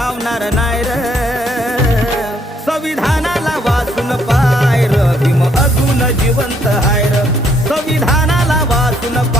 धावणार नाही र संविधानाला वाचून पाय र भीम अजून जिवंत हाय र संविधानाला वाचून पाय